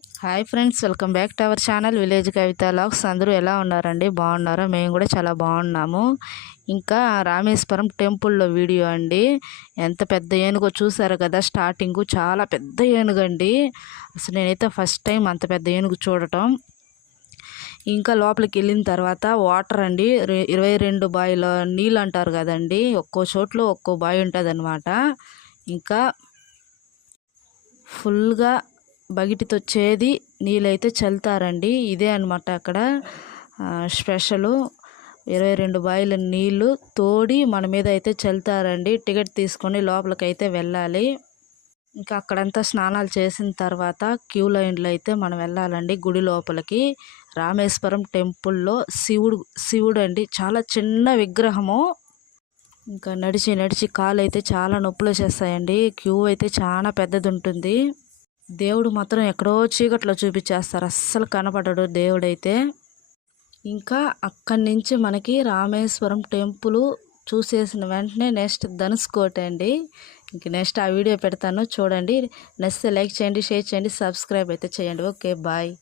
Hi friends welcome back to our channel village Kavitha vlogs. అందరూ ఎలా ఉన్నారండి? బాగున్నారా? మేము కూడా చాలా బాగున్నాము. ఇంకా రామేశ్వరం టెంపుల్లో వీడియో అండి. ఎంత పెద్ద ఏనుగో చూసారు కదా స్టార్టింగ్ చాలా పెద్ద ఏనుగు అండి. అసలు నేనైతే ఫస్ట్ టైం అంత పెద్ద ఏనుగు చూడటం. ఇంకా లోపలికి వెళ్ళిన తర్వాత వాటర్ అండి ఇరవై రెండు బావిల నీళ్ళు అంటారు కదండి ఒక్కో చోట్లో ఒక్కో బావి ఉంటుంది ఇంకా ఫుల్గా బకెట్తో చేది నీళ్ళైతే చల్లుతారండి. ఇదే అనమాట అక్కడ స్పెషల్. ఇరవై రెండు బాయిల నీళ్ళు తోడి మన మీద అయితే చల్లుతారండి. టికెట్ తీసుకొని లోపలికైతే వెళ్ళాలి. ఇంకా అక్కడంతా స్నానాలు చేసిన తర్వాత క్యూ లైన్లో అయితే మనం వెళ్ళాలండి గుడి లోపలికి. రామేశ్వరం టెంపుల్లో శివుడు శివుడు అండి చాలా చిన్న విగ్రహము. ఇంకా నడిచి నడిచి కాలు అయితే చాలా నొప్పులు వచ్చేస్తాయండి. క్యూ అయితే చాలా పెద్దది ఉంటుంది దేవుడు మాత్రం ఎక్కడో చీకట్లో చూపించేస్తారు. అస్సలు కనపడడు దేవుడైతే. ఇంకా అక్కడి నుంచి మనకి రామేశ్వరం టెంపుల్ చూసేసిన వెంటనే నెక్స్ట్ ధనుసుకోట అండి. ఇంక నెక్స్ట్ ఆ వీడియో పెడతాను. చూడండి. నచ్చితే లైక్ చేయండి షేర్ చేయండి సబ్స్క్రైబ్ అయితే చేయండి. Okay bye.